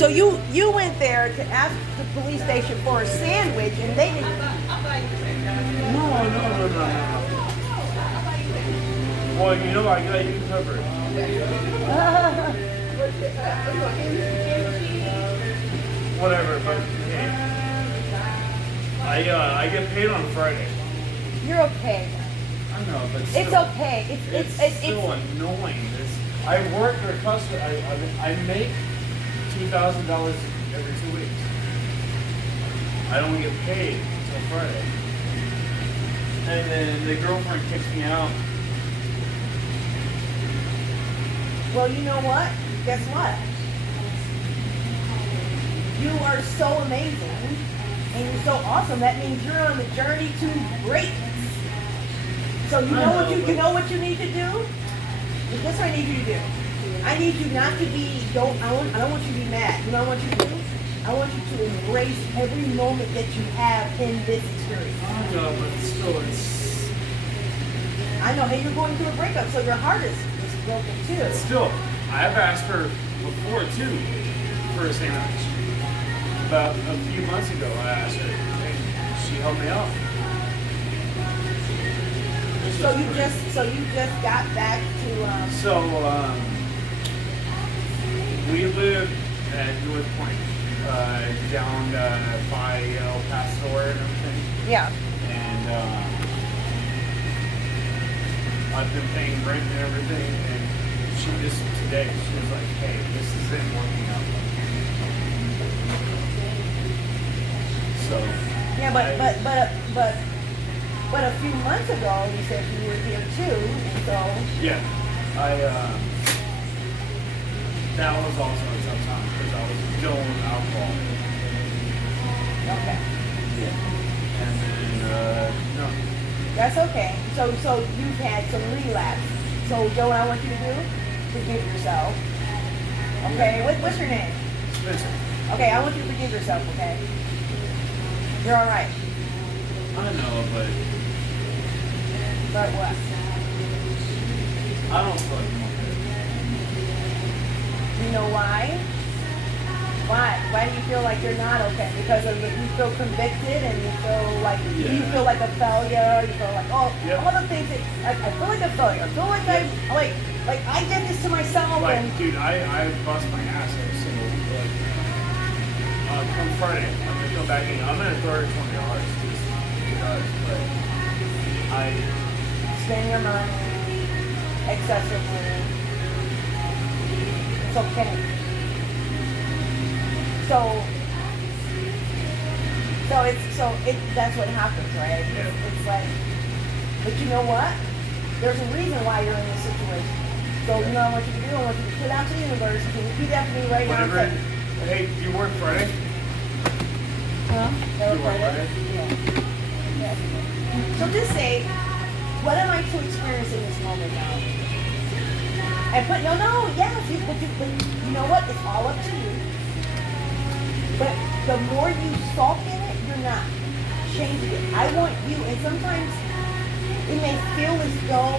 So you went there to ask the police station for a sandwich, and they didn't. No. Well, you know I got you covered. Whatever, but hey, I get paid on Friday. You're okay. I know, but still, It's okay. It's still annoying. I work for a customer. I make $2,000 every 2 weeks. I don't get paid until Friday, and then the girlfriend kicks me out. Well, you know what? Guess what? You are so amazing and you're so awesome. That means you're on the journey to greatness. So you know what you need to do? This is what I need you to do. I need you not to be I don't want you to be mad. You know what I want you to do? I want you to embrace every moment that you have in this experience. I know, but still I know, and you're going through a breakup, so your heart is broken too. Still, I've asked her before too for a sandwich. About a few months ago, I asked her, and she helped me out. So you just got back to. We live at North Point, down by El Paso and everything. Yeah. And I've been paying rent and everything, and she was like, "Hey, this isn't working out." So. Yeah, but a few months ago you said you were here too, and so. Yeah, that was also a tough time because I was dealing with alcohol. Okay. Yeah. And then no. That's okay. So you've had some relapse. So you know what I want you to do? Forgive yourself. Okay. What's your name? Spencer. Okay, I want you to forgive yourself. Okay. You're all right. I know, but what? I don't fucking want it. You know why? Why do you feel like you're not okay? Because you feel convicted and you feel like you feel like a failure. You feel like all the things that I feel like a failure. I feel like I did this to myself. Like, and dude, I bust my ass every single come Friday, I'm gonna go back in. I'm gonna throw her $20 just because, but I spend your money excessively. It's okay. That's what happens, right? Yeah. It's like, but you know what? There's a reason why you're in this situation. So you know what you can do? I want you to put out to the universe. You can repeat after me right now. Hey, do you work Friday? Huh? You work Friday? Yeah. So just say, what am I to experience in this moment now? And but you know what? It's all up to you. But the more you sulk in it, you're not changing it. I want you, and sometimes it may feel as though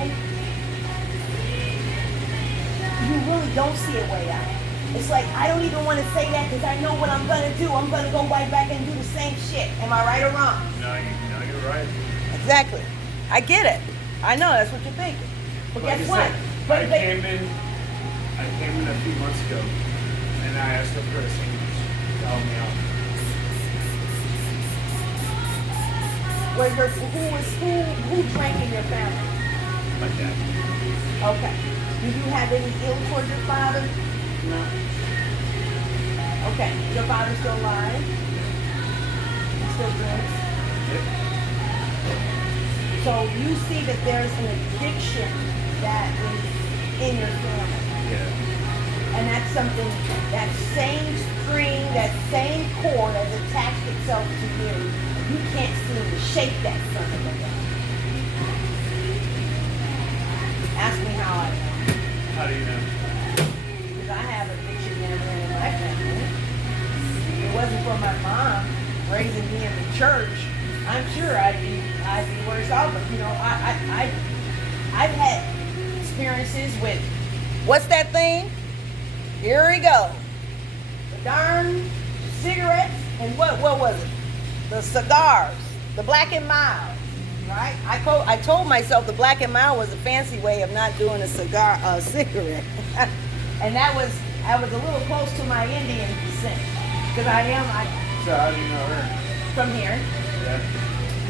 you really don't see a way out. It's like, I don't even want to say that because I know what I'm going to do. I'm going to go right back and do the same shit. Am I right or wrong? No, you're right. Exactly. I get it. I know, that's what you're thinking. But like guess I what? Said, I came in a few months ago, and I asked her for a sandwich to help me out. Who drank in your family? My dad. Okay. Do you have any ill towards your father? No. Okay. Your father's still alive? He still drinks? Yep. So you see that there's an addiction that is in your family. Yeah. And that's something, that same string, that same cord has attached itself to you. You can't seem to shake that son of a gun. Ask me how I know. How do you know? Because I have addiction in my family. If it wasn't for my mom raising me in the church, I'm sure I'd be worse off. But you know, I've had experiences with, what's that thing? Here we go. darn cigarettes and what was it? The cigars, the Black and Mild, right? I told myself the Black and Mild was a fancy way of not doing a cigarette. And I was a little close to my Indian descent. Because So how do you know her? from here, Yeah.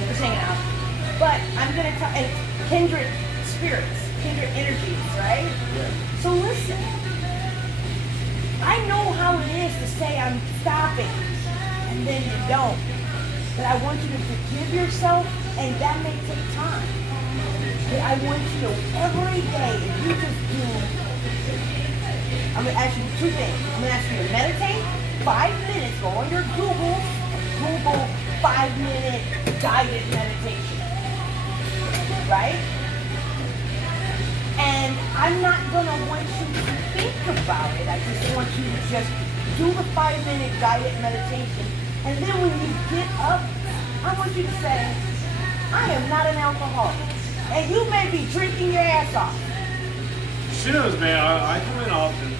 just hanging out. But I'm going to talk, and kindred spirits, kindred energies, right? Yeah. So listen, I know how it is to say I'm stopping, and then you don't. But I want you to forgive yourself, and that may take time. But I want you to, every day, if you just do, I'm going to ask you two things. I'm going to ask you to meditate 5 minutes, go on your Google 5-minute guided meditation. Right? And I'm not going to want you to think about it. I just want you to just do the 5-minute guided meditation. And then when you get up, I want you to say, I am not an alcoholic. And you may be drinking your ass off. She knows, man. I come in often.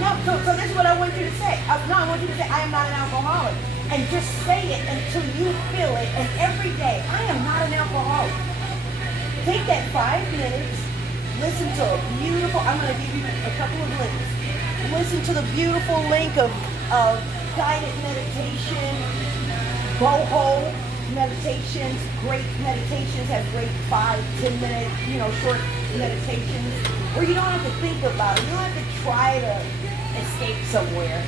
No, so this is what I want you to say. I want you to say, I am not an alcoholic. And just say it until you feel it. And every day, I am not an alcoholic. Take that 5 minutes. Listen to a beautiful, I'm going to give you a couple of links. Listen to the beautiful link of guided meditation, boho meditations, great meditations, have great 5-10 minute, short meditations where you don't have to think about it. You don't have to try to escape somewhere.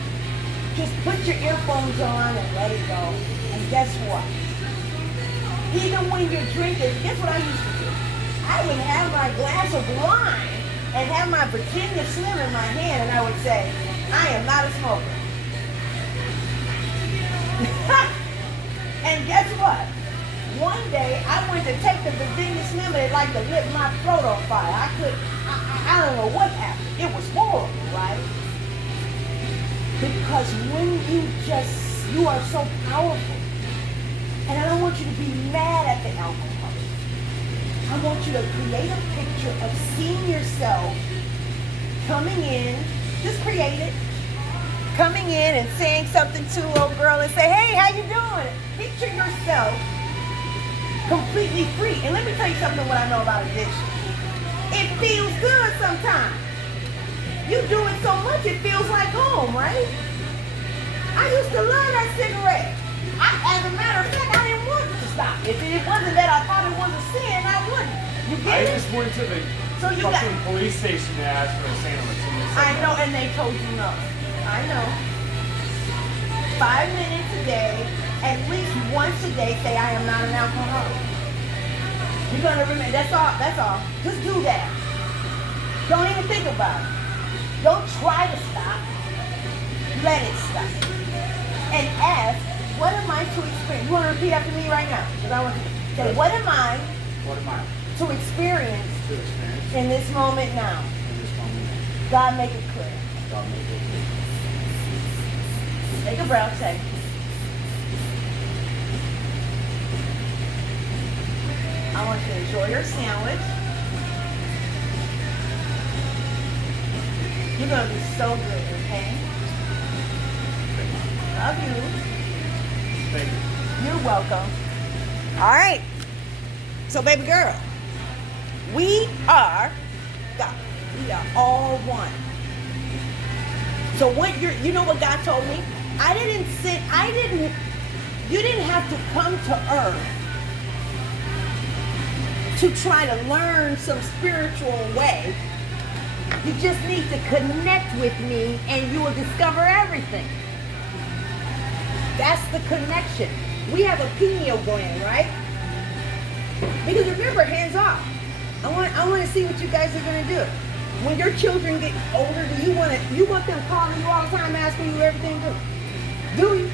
Just put your earphones on and let it go. And guess what? Even when you're drinking, guess what I used to do? I would have my glass of wine and have my Virginia Slim in my hand, and I would say, I am not a smoker. And guess what? One day, I went to take the Virginia Slim, and it like to lit my throat on fire. I don't know what happened. It was horrible, right? Because when you are so powerful, and I don't want you to be mad at the alcohol. I want you to create a picture of seeing yourself coming in, just create it, coming in and saying something to a little girl and say, hey, how you doing? Picture yourself completely free. And let me tell you something what I know about addiction. It feels good sometimes. You do it so much, it feels like home, right? I used to love that cigarette. As a matter of fact, I didn't want to stop. If it wasn't that I thought it was a sin, I wouldn't. You get it? I just went to the police station to ask for a sandwich. I know, and they told you no. I know. 5 minutes a day, at least once a day, say I am not an alcoholic. You're going to remember, that's all. Just do that. Don't even think about it. Don't try to stop. Let it stop. And ask, what am I to experience? You want to repeat after me right now? Because I want you to say, what am I to experience in this moment now? God make it clear. Take a breath, say. I want you to enjoy your sandwich. You're going to be so good, okay? Love you. Thank you. You're welcome. All right. So, baby girl, we are God. We are all one. So you know what God told me? You didn't have to come to earth to try to learn some spiritual way. You just need to connect with me and you will discover everything. That's the connection. We have a pineal gland, right? Because remember, hands off. I want to see what you guys are going to do. When your children get older, do you want them calling you all the time, asking you everything to do? You?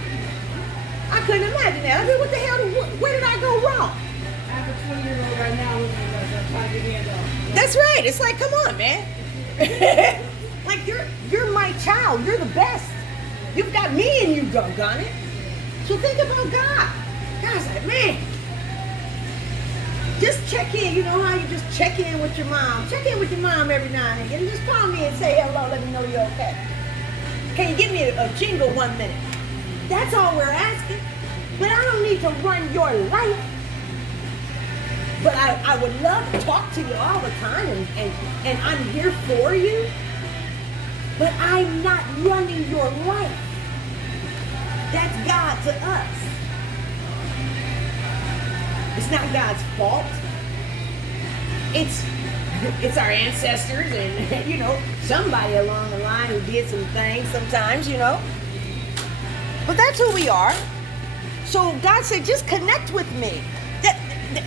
I couldn't imagine that. I mean, what the hell? Where did I go wrong? I have a 20-year-old right now who's trying to get me a That's right. It's like, come on, man. Like you're my child. You're the best. You've got me and you, doggone it. So think about God. God's like, man. Just check in. You know how you just check in with your mom. Check in with your mom every now and again. And just call me and say hello. Let me know you're okay. Can you give me a jingle 1 minute? That's all we're asking. But I don't need to run your life. But I would love to talk to you all the time, and I'm here for you. But I'm not running your life. That's God to us. It's not God's fault. It's our ancestors and, you know, somebody along the line who did some things sometimes, you know. But that's who we are. So God said, just connect with me.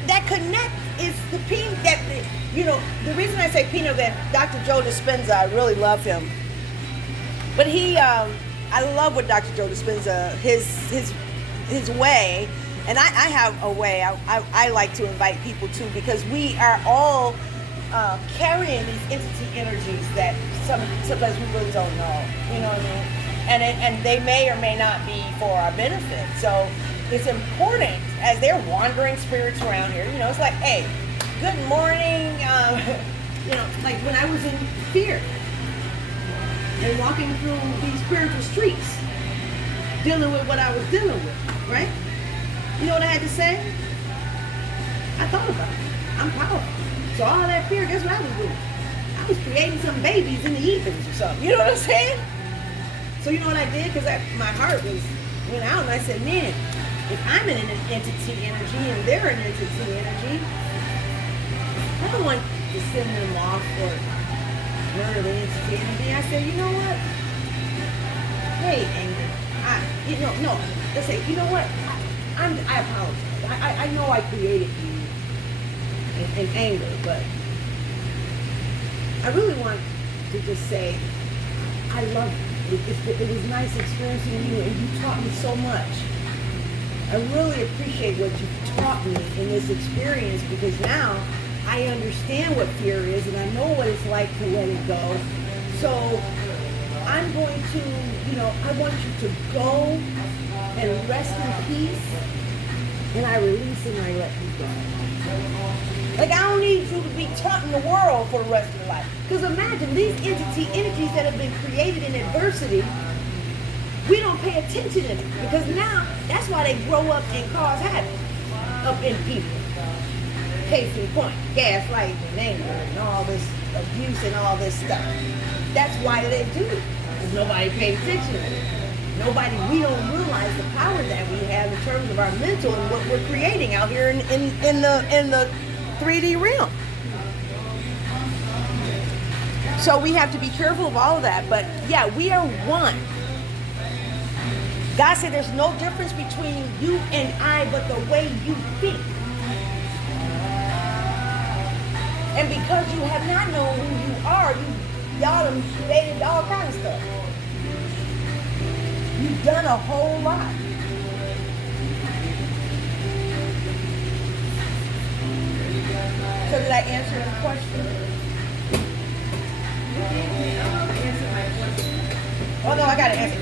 That connect is the pin that, you know, the reason I say Pino that Dr. Joe Dispenza, I really love him. But I love what Dr. Joe Dispenza, his way, and I have a way I like to invite people to, because we are all carrying these entity energies that sometimes we really don't know, you know what I mean? And they may or may not be for our benefit. So it's important as they're wandering spirits around here, you know, it's like, hey, good morning, you know, like when I was in fear and walking through these spiritual streets, dealing with what I was dealing with, right? You know what I had to say? I thought about it. I'm powerful. So all that fear, guess what I was doing? I was creating some babies in the ethers or something. You know what I'm saying? So you know what I did? Because my heart went out, and I said, man, if I'm in an entity energy and they're an entity energy, I don't want to send them off or murder the entity energy. I said, you know what? Hey, anger. No. Let's say, you know what? I apologize. I know I created you in anger, but I really want to just say, I love you. It was nice experiencing you, and you taught me so much. I really appreciate what you've taught me in this experience, because now I understand what fear is, and I know what it's like to let it go. So I'm going to, you know, I want you to go and rest in peace, and I release and I let you go. Like, I don't need you to be taunting the world for the rest of your life. Because imagine these entity energies that have been created in adversity, we don't pay attention to them. Because now, that's why they grow up and cause havoc up in people. Case in point, gaslighting and anger and all this abuse and all this stuff. That's why they do it. Because nobody pays attention to it. We don't realize the power that we have in terms of our mental and what we're creating out here in the 3D realm. So we have to be careful of all of that. But yeah, we are one. God said there's no difference between you and I but the way you think. And because you have not known who you are, y'all have created all kinds of stuff. You've done a whole lot. So did I answer the question? Oh no, I got to answer.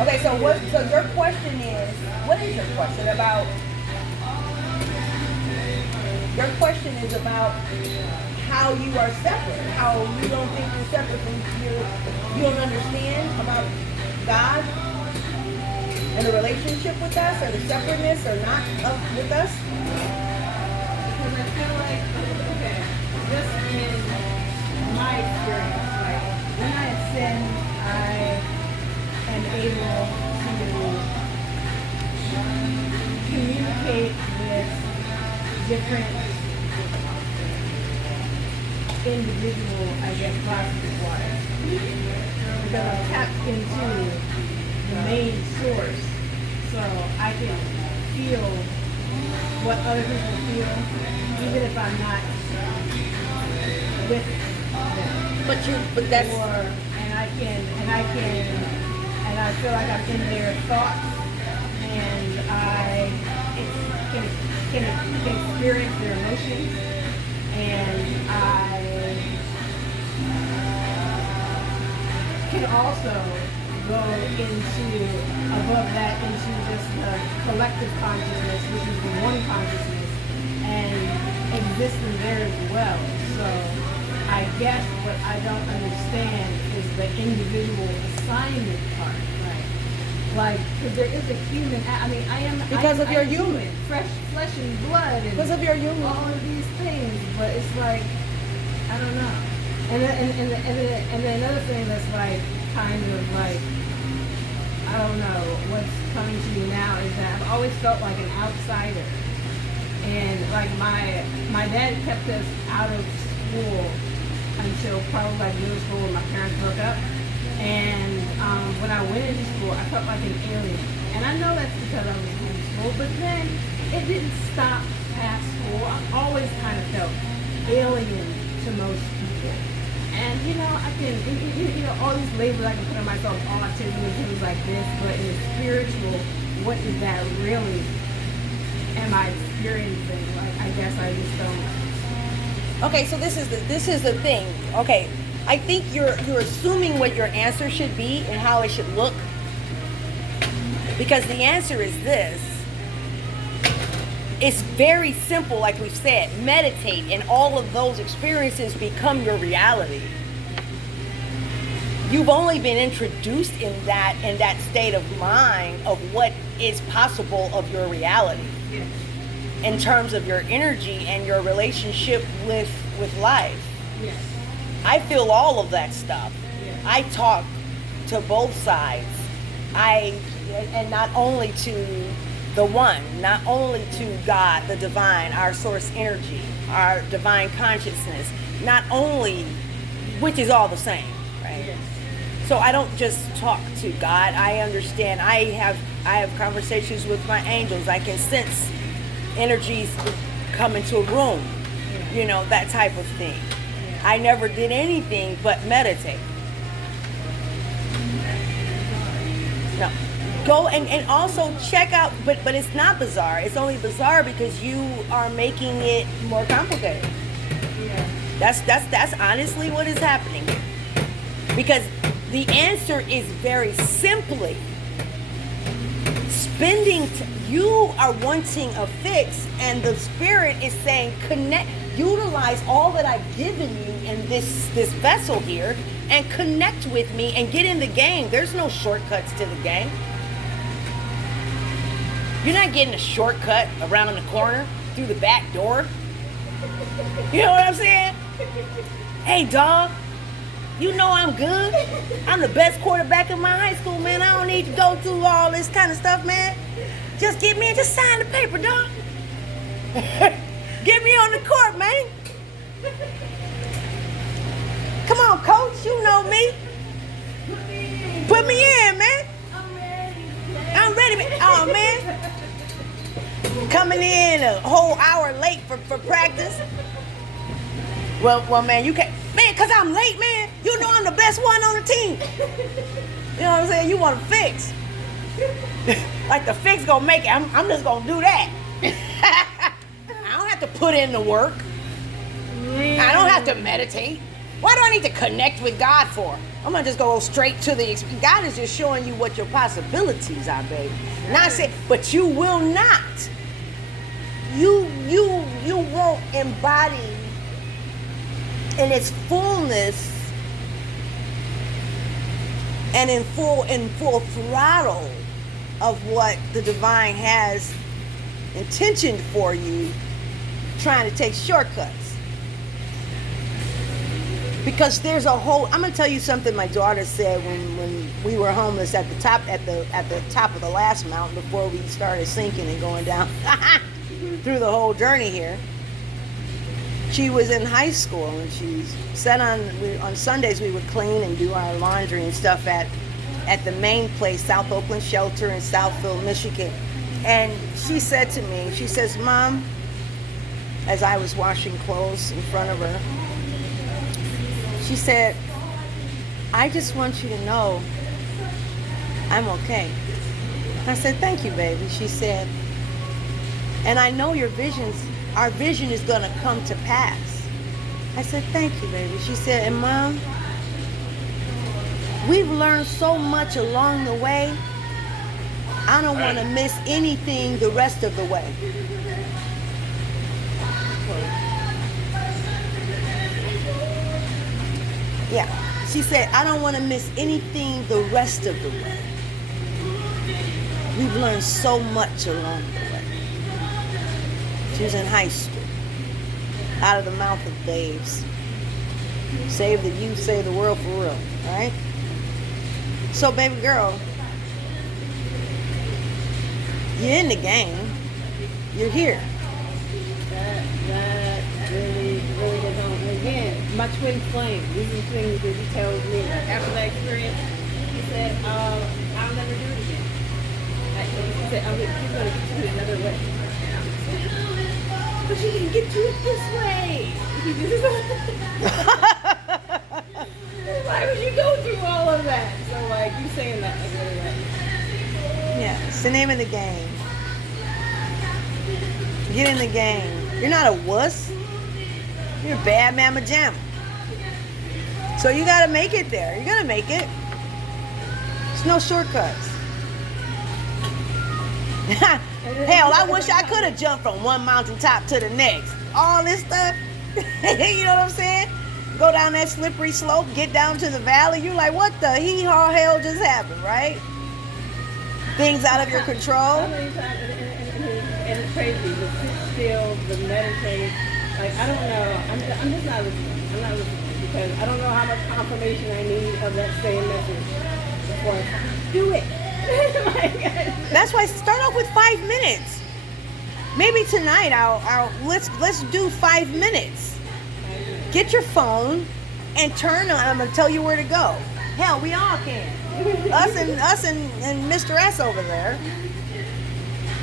Okay, so your question is, what is your question about? Your question is about how you are separate, how you don't think you're separate from you don't understand about God and the relationship with us, or the separateness or not with us. Because I feel like, okay, just in my experience, like when I sin, I am able to communicate with different individual, I guess, bodies of water. Because I'm tapped into the main source, so I can feel what other people feel, even if I'm not with them. But that's. And I feel like I'm in their thoughts, and I can experience their emotions, and I can also go above that into just the collective consciousness, which is the one consciousness, and exist in there as well. So I guess what I don't understand is the individual assignment part. Right. Like, because there is a human. I mean, I am Because of your I'm human. flesh and blood, and Because of your human. all of these things. But it's like, I don't know. And then another thing that's like kind of like, I don't know what's coming to you now is that I've always felt like an outsider. And like my dad kept us out of school until probably like middle school when my parents broke up. And when I went into school, I felt like an alien. And I know that's because I was homeschooled, but then it didn't stop past school. I always kind of felt alien to most people. And you know, I can, you know, all these labels I can put on myself, autism and things like this, but in the spiritual, what is that really? Am I experiencing? Like, I guess I just don't. Okay, so this is the thing. Okay, I think you're assuming what your answer should be and how it should look, because the answer is this. It's very simple, like we've said. Meditate, and all of those experiences become your reality. You've only been introduced in that state of mind of what is possible of your reality. Yes. In terms of your energy and your relationship with life. Yes. I feel all of that stuff. Yes. I talk to both sides. And not only to the one, not only to God, the divine, our source energy, our divine consciousness, not only, which is all the same, right? Yes. So I don't just talk to God. I understand. I have conversations with my angels. I can sense energies come into a room, you know, that type of thing. I never did anything but meditate. No. Go and also check out, but it's not bizarre. It's only bizarre because you are making it more complicated. Yeah. That's honestly what is happening here. Because the answer is very simply you are wanting a fix, and the spirit is saying utilize all that I've given you in this vessel here and connect with me and get in the game. There's no shortcuts to the game. You're not getting a shortcut around the corner through the back door. You know what I'm saying? Hey, dog, you know I'm good. I'm the best quarterback in my high school, man. I don't need to go through all this kind of stuff, man. Just get me and just sign the paper, dog. Get me on the court, man. Come on, coach. You know me. Put me in, man. I'm ready, man. Oh, man. Coming in a whole hour late for practice. Well, man, you can't. Man, because I'm late, man. You know I'm the best one on the team. You know what I'm saying? You want to fix. Like the fix gonna make it. I'm just gonna do that. I don't have to put in the work. I don't have to meditate. Why do I need to connect with God for? I'm gonna just go straight to the. God is just showing you what your possibilities are, baby. Not saying, but you will not. You won't embody in its fullness and in full throttle of what the divine has intentioned for you, trying to take shortcuts. Because there's a whole, I'm gonna tell you something my daughter said when we were homeless at the top of the last mountain before we started sinking and going down through the whole journey here. She was in high school and she said on Sundays we would clean and do our laundry and stuff at the main place, South Oakland Shelter in Southfield, Michigan. And she said to me, she says, Mom, as I was washing clothes in front of her, she said, I just want you to know I'm okay. I said, thank you, baby. She said, and I know our vision is going to come to pass. I said, thank you, baby. She said, and Mom, we've learned so much along the way. I don't want to miss anything the rest of the way. Yeah. She said, I don't want to miss anything the rest of the way. We've learned so much along the way. She was in high school. Out of the mouth of babes. Save the youth, save the world for real. Right? So, baby girl, you're in the game. You're here. That really goes on. And again, my twin flame. These are the things that he tells me. Like, after that experience, he said, I'll never do it again. He said, he's going to get you another way. But she can get you it this way. Why would you go through all of that? So, like, you saying that, like, really right. Yeah, it's the name of the game. Get in the game. You're not a wuss. You're a bad mamma jamma. So you gotta make it there. You're gonna make it. There's no shortcuts. Hell, I wish I could have jumped from one mountaintop to the next. All this stuff. You know what I'm saying? Go down that slippery slope, get down to the valley. You're like, what the hee-haw hell just happened, right? Things out of your control. And it's crazy, the sit still, the meditate. Like, I don't know. I'm just not listening. I'm not listening because I don't know how much confirmation I need of that same message before I do it. That's why start off with 5 minutes. Maybe tonight let's do 5 minutes. Get your phone and turn on. I'm gonna tell you where to go. Hell, we all can. Us and Mr. S over there.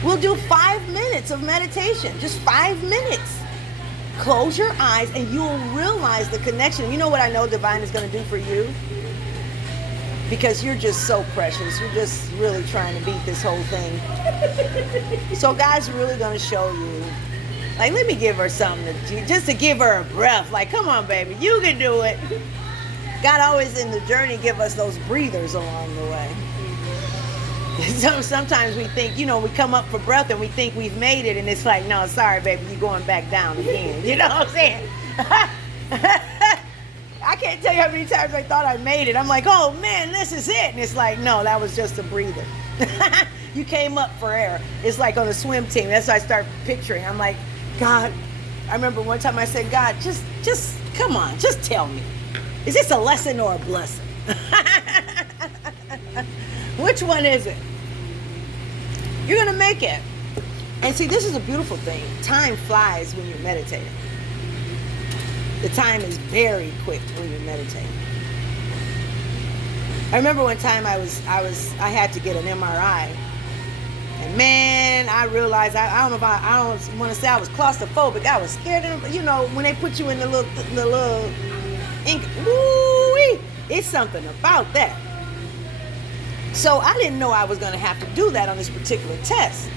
We'll do 5 minutes of meditation. Just 5 minutes. Close your eyes and you'll realize the connection. You know what I know Divine is going to do for you? Because you're just so precious. You're just really trying to beat this whole thing. So God's really going to show you. Like, let me give her something just to give her a breath. Like, come on, baby. You can do it. God always in the journey give us those breathers along the way. So sometimes we think, we come up for breath and we think we've made it, and it's like, no, sorry, baby, you're going back down again. You know what I'm saying? I can't tell you how many times I thought I made it. I'm like, oh man, this is it. And it's like, no, that was just a breather. You came up for air. It's like on a swim team. That's what I start picturing. I'm like, God, I remember one time I said, God, just come on, just tell me. Is this a lesson or a blessing? Which one is it? You're going to make it. And see, this is a beautiful thing. Time flies when you're meditating. The time is very quick when you're meditating. I remember one time I had to get an MRI. And man, I realized, I don't want to say I was claustrophobic. I was scared of, when they put you in the little ink. Woo-wee, it's something about that. So I didn't know I was going to have to do that on this particular test.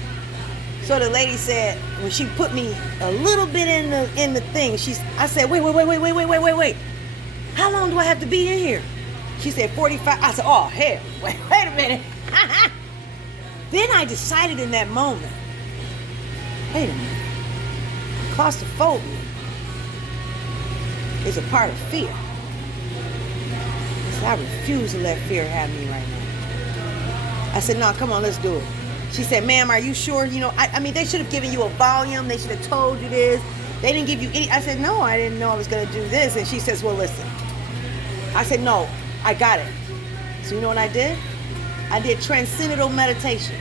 So the lady said, when she put me a little bit in the thing, I said, wait. How long do I have to be in here? She said 45. I said, oh, hell, wait a minute. Then I decided in that moment, wait a minute. Claustrophobia is a part of fear. I said, I refuse to let fear have me right now. I said, no, come on, let's do it. She said, ma'am, are you sure? I mean, they should have given you a volume. They should have told you this. They didn't give you any. I said, no, I didn't know I was going to do this. And she says, well, listen. I said, no, I got it. So you know what I did? I did transcendental meditation.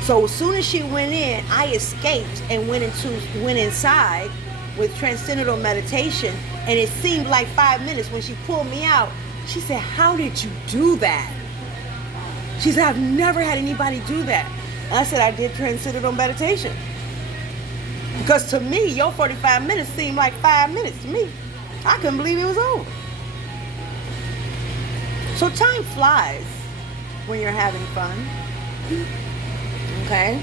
So as soon as she went in, I escaped and went inside with transcendental meditation. And it seemed like 5 minutes. When she pulled me out, she said, how did you do that? She said, I've never had anybody do that. And I said, I did transcendental meditation. Because to me, your 45 minutes seemed like 5 minutes to me. I couldn't believe it was over. So time flies when you're having fun. Okay?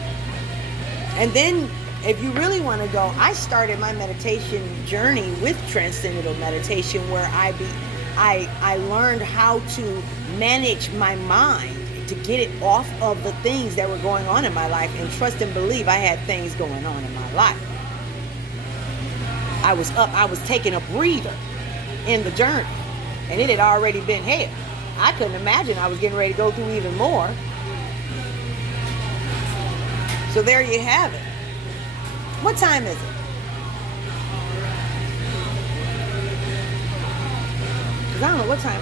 And then if you really want to go, I started my meditation journey with transcendental meditation, where I learned how to manage my mind, to get it off of the things that were going on in my life, and trust and believe I had things going on in my life. I was taking a breather in the journey. And it had already been hell. I couldn't imagine I was getting ready to go through even more. So there you have it. What time is it? Because I don't know what time.